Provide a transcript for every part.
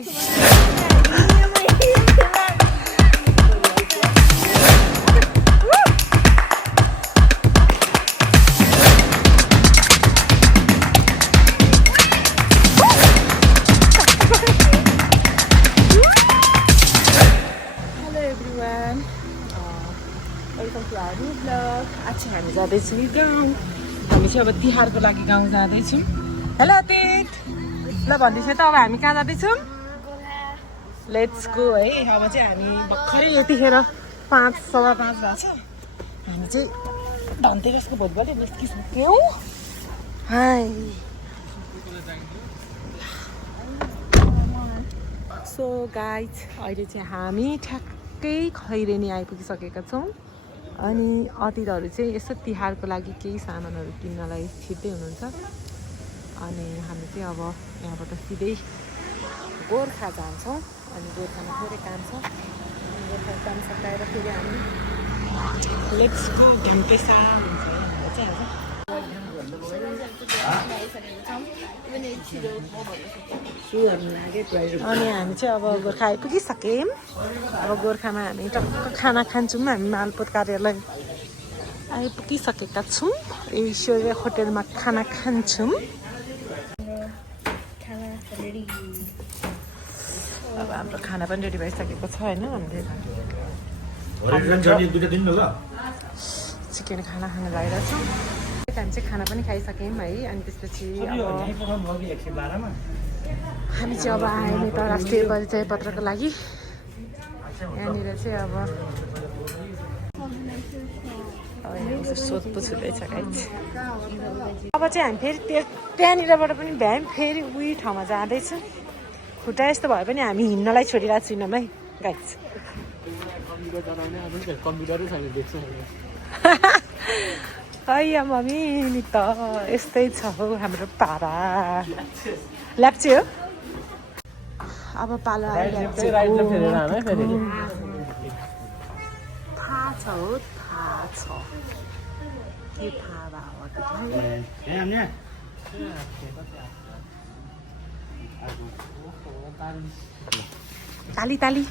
हामी जाँदैछौँ गाउँ हामी चाहिँ अब तिहारको लागि गाउँ जाँदैछौँ हेलो अतीत ल भन्दैछ त अब हामी कहाँ जाँदैछौँ लेट्स गो है अब चाहिँ हामी भर्खरै यतिखेर 5:15 भएको छ हामी चाहिँ धनतेरसको भोजबाट निस्किसक्यौँ हाई सो गाइज अहिले चाहिँ हामी ठ्याक्कै खैरेनी आइपुगिसकेका छौँ अनि अतिथिहरू चाहिँ यसो तिहारको लागि केही सामानहरू किन्नलाई छिट्दै हुनुहुन्छ अनि हामी चाहिँ अब यहाँबाट सिधै गोर्खा जान्छौँ अनि गोर्खामा थोरै काम छ गोर्खा काम सकाएर फेरि हामी लेट्स गो घ्याम्पेसा हुन्छ हाम्रो चाहिँ अनि हामी चाहिँ अब गोर्खा आइपुगिसक्यौँ अब गोर्खामा हामी टक्क खाना खान्छौँ हामी मालपोत कार्यालय आइपुगिसकेका छौँ ऐश्वर्या होटेलमा खाना खान्छौँ अब हाम्रो खाना पनि रेडी भइसकेको छ होइन हामीले चिकन खाना खान लागिरहेछौँ हामी चाहिँ खाना पनि खाइसक्यौँ है अनि त्यसपछि हामी चाहिँ अब आयौँ यता राष्ट्रिय परिचय पत्रको लागि यहाँनिर चाहिँ अब सोधपुछ हुँदैछ गाइज अब चाहिँ हामी फेरि त्यहाँनिरबाट पनि भ्यायौँ फेरि उही ठाउँमा जाँदैछौँ खुट्टा यस्तो भए पनि हामी हिँड्नलाई छोडिरहेको छैनौँ है गाइज हैया मम्मी नि त यस्तै छ हौ हाम्रो पारा ल्याप्चे हो अब पाला थाहा छ हो थाहा छ के थाहा भयो ताली ताली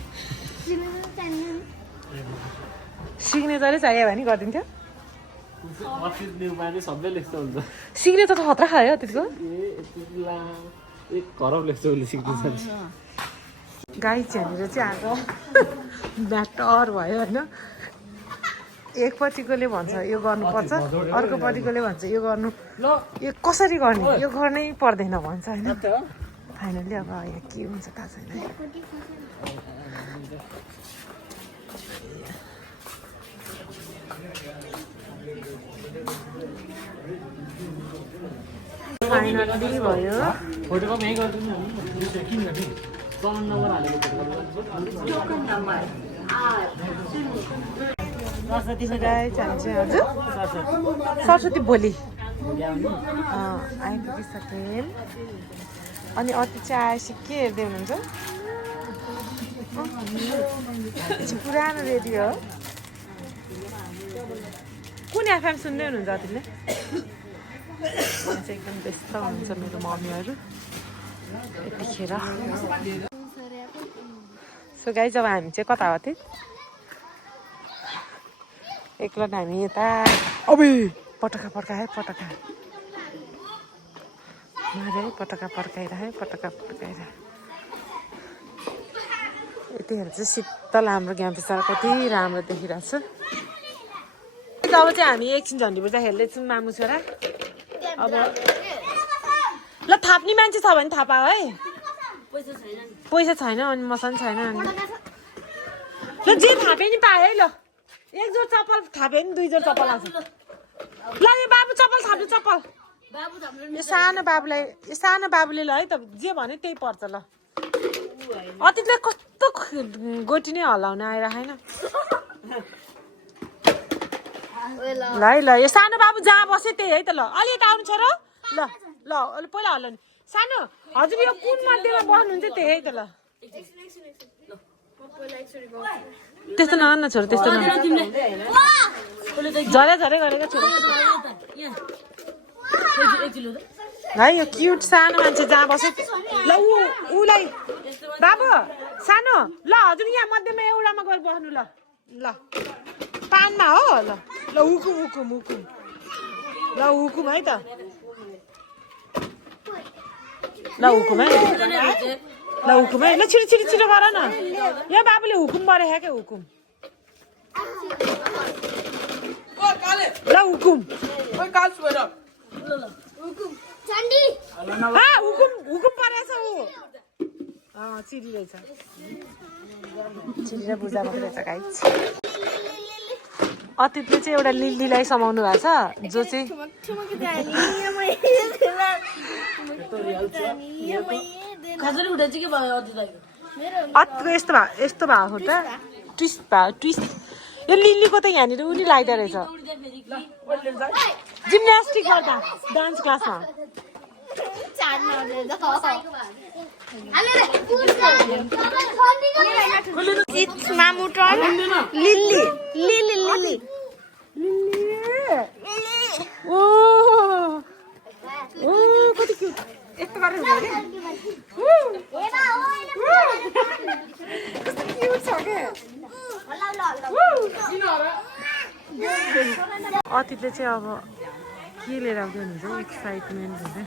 सिग्नेचरै चाहियो भने गरिदिन्थ्यो सिग्नेचर त खतरा खायो त्यसको गाई यहाँनिर चाहिँ आज ब्याटर भयो होइन एकपट्टिकोले भन्छ यो गर्नुपर्छ अर्कोपट्टिकोले भन्छ यो गर्नु यो कसरी गर्ने यो गर्नै पर्दैन भन्छ होइन फाइनली अब यहाँ के हुन्छ थाहा छैन फाइनली भयो सरस्वती भोलि आइपुगिसकेँ अनि अति चाहिँ आएपछि के हेर्दै हुनुहुन्छ पुरानो रेडियो हो कुन एफएम सुन्दै हुनुहुन्छ अतिले चाहिँ एकदम व्यस्त हुनुहुन्छ मेरो मम्मीहरू यतिखेर सो गाइज अब हामी चाहिँ कता हो त्यो एकलट हामी यता अबे पटका पड्कायो पटका मारे पटका पड्काइरह्यो पटका पड्काएर यतिखेर चाहिँ शीतल हाम्रो क्याम्पस कति राम्रो देखिरहेको छ अब चाहिँ हामी एकछिन झन्डी बुझ्दा हेर्दैछौँ मामु छोरा अब ल थाप्ने मान्छे छ भने थापा है पैसा छैन अनि मसँग छैन अनि ल जे थापे नि पाए है ल एक जोड चप्पल थापे नि 2 जोड चप्पल आउँछ ल यो बाबु चप्पल थाप्नु चप्पल यो सानो बाबुले ल है त जे भने त्यही पर्छ ल अतिले कस्तो गोटी नै हल्लाउन आएर होइन ल है ल यो सानो बाबु जहाँ बसे त्यही है त ल अलि यता आउनु छ र ल ल पहिला हल्ला नि सानो हजुर यो कुन मध्येमा बस्नुहुन्छ त्यही है त ल त्यस्तो नगर्न छोरो त्यस्तो झरे गरेको छोरो है यो क्युट सानो मान्छे जहाँ बस्यो ल उलाई बाबु सानो ल हजुर यहाँ मध्येमा एउटामा गएर बस्नु ल ल पानमा हो ल ल हुकुम हुकुम हुकुम ल हुकुम है त ल हुकुम है ल हुकुम है ल छिटो छिटो छिटो गर न यहाँ बाबुले हुकुम गरेको क्या हुकुम ल हुकुम हुकुम परेछ ऊ चिरी रहेछ चिरी र बुझा मात्रै रहेछ गाई अतीतले चाहिँ एउटा लिल्लीलाई समाउनु भएको छ जो चाहिँ अतीतको यस्तो भएको हो त ट्विस्ट भयो ट्विस्ट यो लिल्लीको त यहाँनिर उनी लगाइदो रहेछ जिम्नास्टिक गर्दा डान्स क्लासमा लिल्ली लिल्ली लिल्ली ओ कति क्युट यस्तो गरेर हुँदैन कस्तो क्युट छ के अतीतले चाहिँ अब के लिएर आउँदै हुन्छ एक्साइटमेन्ट हुन्छ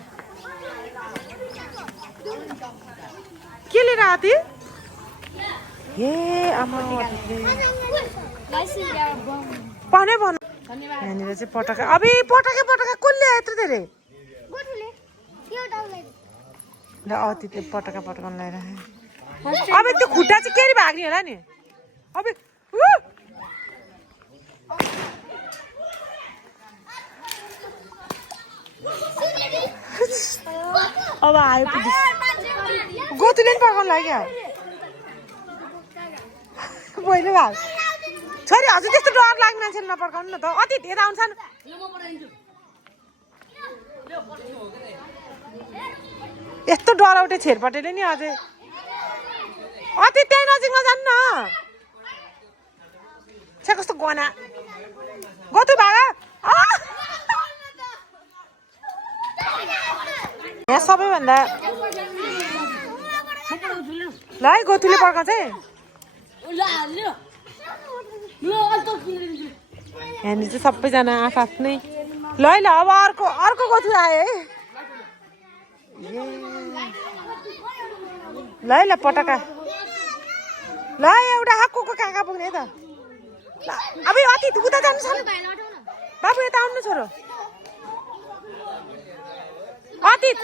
के लिएर आएको ए आमा अतीतले पने भन यहाँनिर चाहिँ पटाका अब पटाका पटाका कसले यत्रो धेरै ल अतीतले पटाका पटाउन लगाइरहे अब त्यो खुट्टा चाहिँ के भाग्ने होला नि अब अब आयो पुलिस गोतुले पनि पकाउनु लाग्यो पहिलो भाग छोरी हजुर त्यस्तो डर लाग्ने मान्छेले नपड्काउनु न त अतीत यता आउँछ यस्तो डराउटे छेरपटेले नि अझै अतीत त्यही नजिक नजानु न छे कस्तो गना गोतु भागा यहाँ सबैभन्दा ल है गोतुले पड्काउँछ है यहाँनिर चाहिँ सबैजना आफ्नै ल है ल अब अर्को गोतु आयो है ल है ल पटका ल एउटा को कहाँ कहाँ पुग्ने त अब अतीत उता जानु छ बाबु यता आउनु छोरो अतीत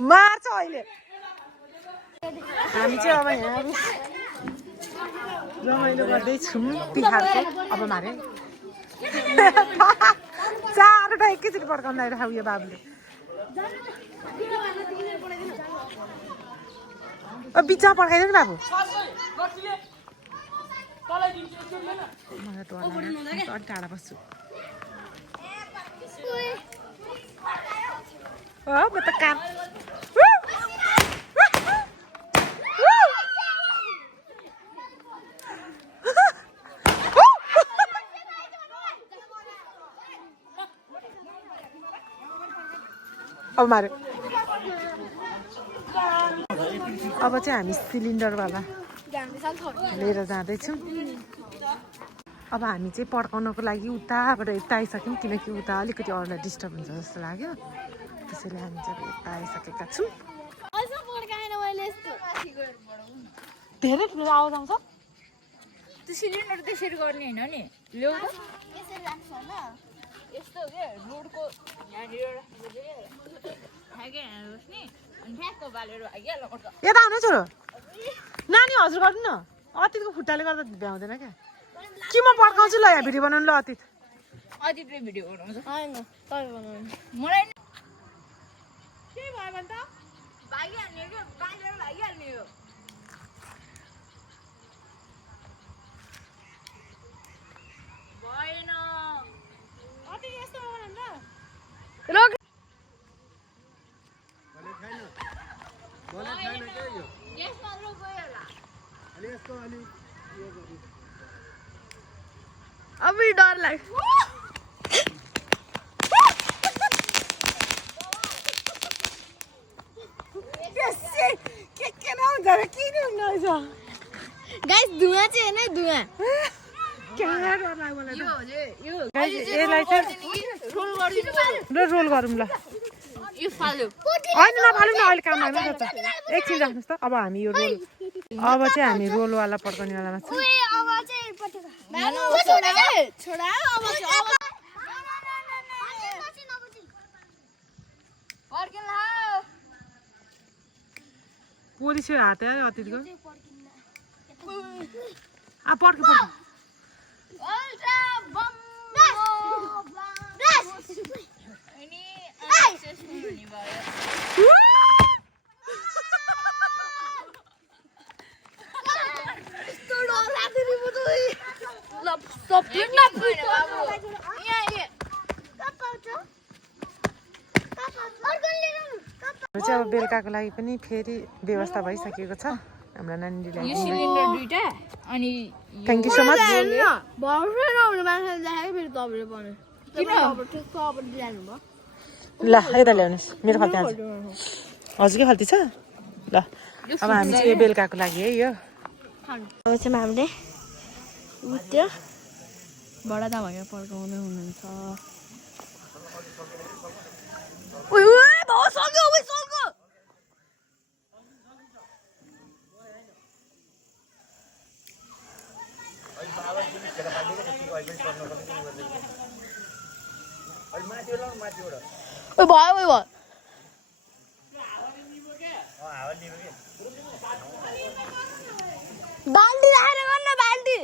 मार्छ अहिले हामी चाहिँ अब यहाँ रमाइलो गर्दैछौँ तिहारको अब मारे चारवटा एकैचोटि पड्काउनु आइरहेको उयो बाबुले बिचमा पड्काइदियो नि बाबु मलाई डर टाढा बस्छु म त काम अब मार्यो अब चाहिँ हामी सिलिन्डरवाला लिएर जाँदैछौँ अब हामी चाहिँ पड्काउनको लागि उताबाट यता आइसक्यौँ किनकि उता अलिकति अरूलाई डिस्टर्ब हुन्छ जस्तो लाग्यो त्यसैले हामी चाहिँ यता आइसकेका छौँ धेरै ठुलो आवाज आउँछ त्यो सिलिन्डर त्यसरी गर्ने होइन नि ल्याउ त यस्तो के रोडको यता आउनु छोरो नानी हजुर गर्नु न अतीतको खुट्टाले गर्दा भ्याउँदैन क्या कि म पड्काउँछु ल यहाँ भिडियो बनाउनु ल अतीतले भिडियो बनाउँछ होइन मलाई केही भयो भने त भागिहाल्ने क्या बाहिर भागिहाल्ने हो भएन अतीत यस्तो हो भने अब डर लाग्छ के नहुन्छ र किन हुनुहुन्छ गाइस धुवा चाहिँ हैन धुवा क्या डर लाग्यो मलाई त। यो गाइस यसलाई चाहिँ रोल गरिदिनु र रोल गरौँ ल यो फाल्यो होइन नफालौँ न अहिले काम लाग्नु त एकछिन राख्नुहोस् त अब हामी यो रोल अब चाहिँ हामी रोलवाला पड्काउनेवालामा छौँ अब चाहिँ पटेको छोडा अब पोलिसो हात आयो अतिको पड्के पड्के चाहिँ अब बेलुकाको लागि पनि फेरि व्यवस्था भइसकेको छ हाम्रो नानीले यो सिलिन्डर दुईटा अनि थ्याङ्क यू सो मच भरोसा नहुने मान्छेले देखायो फेरि तपाईँले भने ल यता ल्याउनुहोस् मेरो खल्ती हाल्छ हजुरकै खल्ती छ ल अब हामी चाहिँ यो बेलुकाको लागि है यो अब चाहिँ हामीले त्यो बडा दा भनेर पड्काउँदै हुनुहुन्छ भयो बाल्टी राखेर गर्न बाल्टी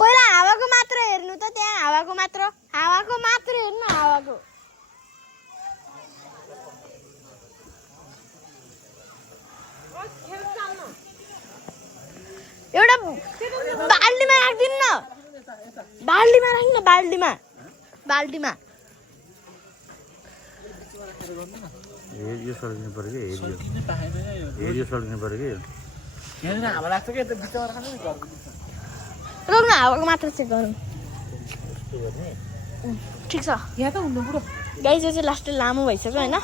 पहिला हावाको मात्र हेर्नु त त्यहाँ हावाको मात्र हेर्नु हावाको एउटा बाल्टीमा राख्दिनु न बाल्टीमा राख्नु बाल्टीमा यो सल्किनु पर्यो कि हेरियो सल्किनु पर्यो कि रोक्न हावाको मात्र चेक गरौँ ठिक छ यहाँ त हुनु बुढो गाइस यो चाहिँ लास्ट लामो भइसक्यो होइन